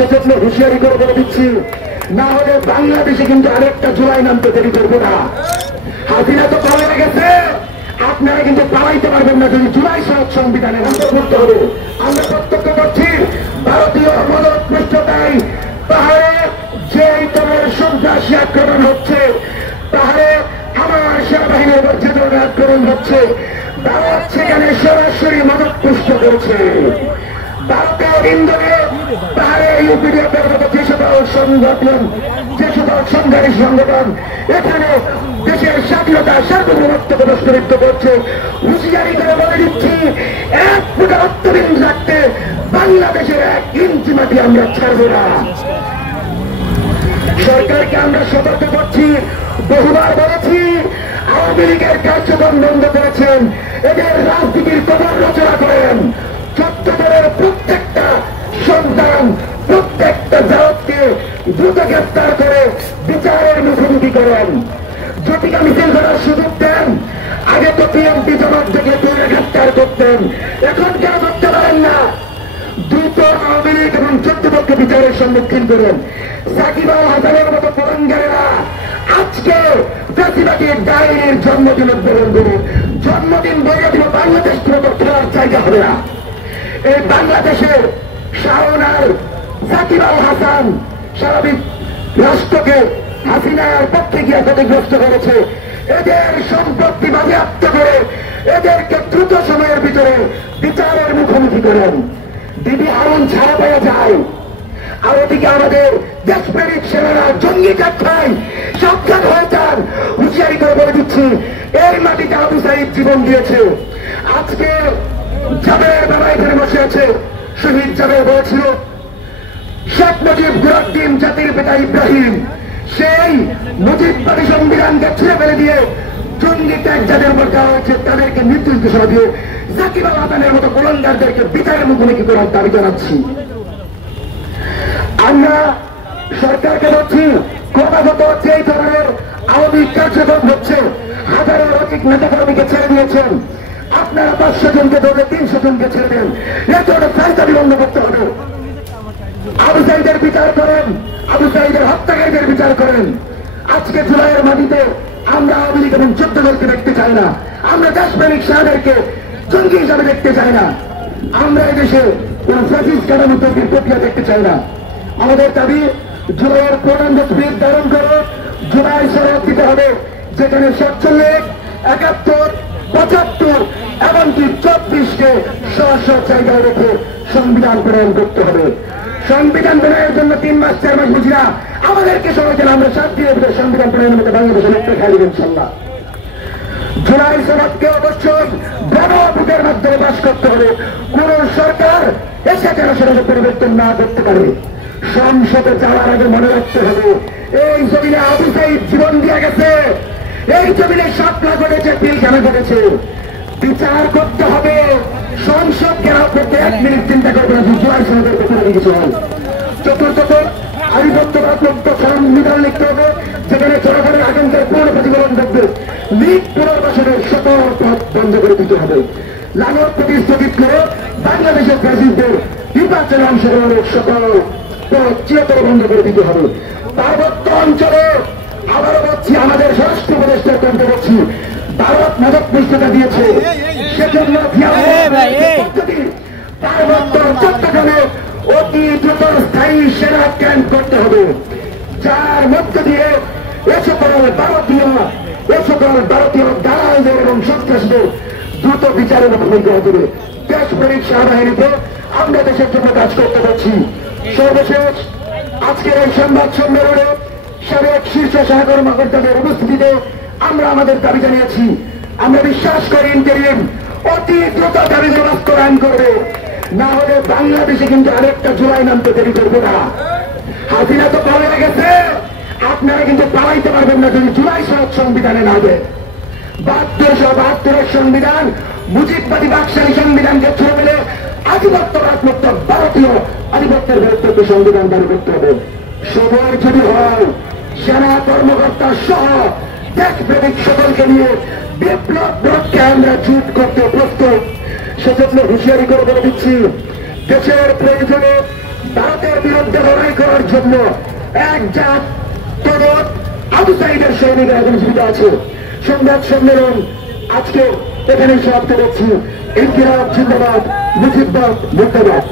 সেজন্য হুঁশিয়ারি করে বলে দিচ্ছি, না হলে বাংলাদেশে কিন্তু আরেকটা জুলাই নামতে দেরি করবো না। হাসিনা তো পালিয়ে গেছে, আপনারা কিন্তু পালাইতে পারবেন না যদি জুলাই সনদ সংবিধানে অন্তর্ভুক্ত হবে। আমরা প্রত্যক্ষ করছি ভারতীয় মদত পৃষ্ঠতায় পাহাড়ে যে ধরনের সন্ত্রাসী আক্রমণ হচ্ছে, পাহাড়ে আমার সেনাবাহিনীর উপর যে ধরনের আক্রমণ হচ্ছে, ভারত সেখানে সরাসরি মদত পুষ্ট করছে। ভারতের ইন্দোরে পাহাড়ে ইউপিডিএফের মতো যে সকল সংগঠন, যে সকল সংঘারী সংগঠন এখানে দেশের স্বাধীনতা সার্বভৌমত্বকে প্রশ্নবিদ্ধ করছে, হুঁশিয়ারি করে বলে দিচ্ছি, এক ফুটা রক্তবিন্দু রাখতে বাংলাদেশের 1 ইঞ্চি মাটি আমরা ছাড়ব না। সরকারকে আমরা সতর্ক করছি, বহুবার বলেছি, আওয়ামী লীগের কার্যক্রম বন্ধ করেছেন, এদের রাজনীতির কবর রচনা করেন। চট্টগ্রামের প্রত্যেকটা সন্তান, প্রত্যেকটা জাতকে দ্রুত গ্রেফতার করে বিচারের মুখোমুখি করেন। জটিকা মিছিল করার সুযোগ দেন। আগে তো বিএনপি জমাত থেকে দূরে গ্রেফতার করতেন, এখন কেন করতে পারেন না? দ্রুত আওয়ামী লীগ এবং চট্টগ্রামকে বিচারের সম্মুখীন করেন। সাকিব আল হাসানের মতো পরঙ্গারেরা আজকে বেশিরভাগের ডায়েরির জন্মদিন উদ্বোধন করে জন্মদিন বলে দিব, বাংলাদেশ কোনো খেলার জায়গা হবে না। এই বাংলাদেশের শাওনার সাকিব আল হাসান স্বাভাবিক রাষ্ট্রকে হাসিনার পক্ষে গিয়ে ক্ষতিগ্রস্ত করেছে। এদের সম্পত্তি বাজেয়াপ্ত করে এদেরকে দ্রুত সময়ের ভিতরে বিচারের মুখোমুখি করেন। দিদি হারুন ছাড়া পাওয়া যায়, আর ওদিকে আমাদের দেশপ্রেমিক সেনারা জঙ্গি চাক্ষায় সাবধান হয়ে যান। হুঁশিয়ারি করে বলে দিচ্ছি, এই মাটিতে আবু সাইদ জীবন দিয়েছে। আজকে জাবের বাবা এখানে বসে আছে, শহীদ জাবের বলেছিল শেখ মুজিব গুরুদ্দিন জাতির পিতা ইব্রাহিম, সেই মুজিববাদী সংবিধানকে ছুঁড়ে ফেলে দিয়ে জঙ্গি ত্যাগ যাদের উপর দেওয়া হয়েছে তাদেরকে মৃত্যু ঘোষণা দিয়ে সাকিব আল হাসানের মতো গোলন্দারদেরকে বিচারের মুখোমুখি করার দাবি জানাচ্ছি। আমরা সরকারকে বলছি, ক্রমাগত যে ধরনের আওয়ামী কার্যক্রম হচ্ছে, হাজারের অধিক নেতাকর্মীকে ছেড়ে দিয়েছেন, আপনারা 500 জনকে ধরে 300 জনকে ছেড়ে দেন। এর জন্য ফায়দাবি বন্ধ করতে হবে। আবু সাইদের বিচার করেন, আবু সাইদের হত্যাকারীদের বিচার করেন। আজকে জুলাইয়ের মাটিতে আমরা আওয়ামী লীগ এবং চট্টগ্রামকে দেখতে চাই না, আমরা দেশপ্রেমিক সেনাদেরকে জঙ্গি হিসাবে দেখতে চাই না, আমরা এদেশে কোন ফ্যাসিস্ট কাঠামো তৈরির প্রক্রিয়া দেখতে চাই না। আমাদের দাবি জুলাইয়ের পূর্ণাঙ্গ স্পিড ধারণ করে জুলাই সনদ দিতে হবে, যেখানে 47, 71, 75 এমনকি 24কে স্ব জায়গায় রেখে সংবিধান প্রণয়ন করতে হবে। সংবিধান প্রণয়নের জন্য 3 মাস 4 মাস বুঝি না, আমাদেরকে সময় দেন, আমরা 7 দিনের ভিতরে সংবিধান প্রণয়নের মধ্যে বাংলাদেশের একটা খেয়াল ইনশাল্লাহ। জুলাই সনদকে অবশ্যই গণভোটের মাধ্যমে পাস করতে হবে। কোন সরকার এসে যেন সেটা পরিবর্তন না করতে পারে। সংসদে যাওয়ার আগে মনে রাখতে হবে, এই জমিনে আবু সাইদ জীবন দিয়ে গেছে, এই জমিনে শাপলা ঘটেছে, পিলখানা ঘটেছে, বিচার করতে হবে। সংসদ ঘেরাও করতে 1 মিনিট চিন্তা করবে না, জুলাই সনদের পেছনে কিছু হয়। চতুর্থত আধিপত্যবাদ সংবিধান লিখতে হবে, যেখানে জনগণের আকাঙ্ক্ষার পূর্ণ প্রতিফলন দেখবে। লীগ পুনর্বাসনের সকল পথ বন্ধ করে দিতে হবে। লালন প্রতিস্থিত করে বাংলাদেশের প্রেসিডেন্টের নির্বাচনে অংশগ্রহণের সকল পথ চিরতর বন্ধ করে দিতে হবে। পার্বত্য অঞ্চলে আবারও বলছি, আমাদের স্বরাষ্ট্র উপদেষ্টার কণ্ঠে বলছি, ভারত মদত পৃষ্ঠতা দিয়েছে, সেজন্য পার্বত্য চট্টগ্রামে অতি দ্রুত স্থায়ী সেনা ক্যাম্প করতে হবে, যার মধ্য দিয়ে এ সকল ভারতীয় দালালদের এবং সন্ত্রাসীদের দ্রুত বিচারের মুখোমুখি হতে হবে। দেশপ্রেমিক সেনাবাহিনীতে আমরা দেশের জন্য কাজ করতে পারছি। সর্বশেষ আজকের এই সংবাদ সম্মেলনে সাবেক শীর্ষ সেনা কর্মকর্তাদের উপস্থিতিতে আমরা আমাদের দাবি জানিয়েছি। আমরা বিশ্বাস করি ইন্টারিম অতি দ্রুত দাবিগুলো বাস্তবায়ন করবে, না হলে বাংলাদেশে কিন্তু আরেকটা জুলাই নামতে দেরি করবে না। হাসিনা তো পালিয়ে গেছে, আপনারা কিন্তু পালাইতে পারবেন না যদি জুলাই সনদ সংবিধানে না দেয়। 72 সংবিধান মুজিববাদী বাকশালী সংবিধানকে ছুড়ে ফেলে আধিপত্যবাদ মুক্ত ভারতীয় আধিপত্যের বিরুদ্ধে সংবিধান দাঁড় করতে হবে। সময় যদি হয়, সেনা কর্মকর্তা সহ দেশপ্রেমিক সকলকে নিয়ে বিপ্লব রোধকে আমরা জুট করতে প্রস্তুত। সেজন্য হুঁশিয়ারি করে বলে দিচ্ছি, দেশের প্রয়োজনে ভারতের বিরুদ্ধে লড়াই করার জন্য এক জাত তরুণ আউটসাইডার সৈনিকরা এখন জীবিত আছে। সংবাদ সম্মেলন আজকে এখানে সমাপ্ত করছি। ইনকিলাব জিন্দাবাদ, মুজিববাদ মুর্দাবাদ।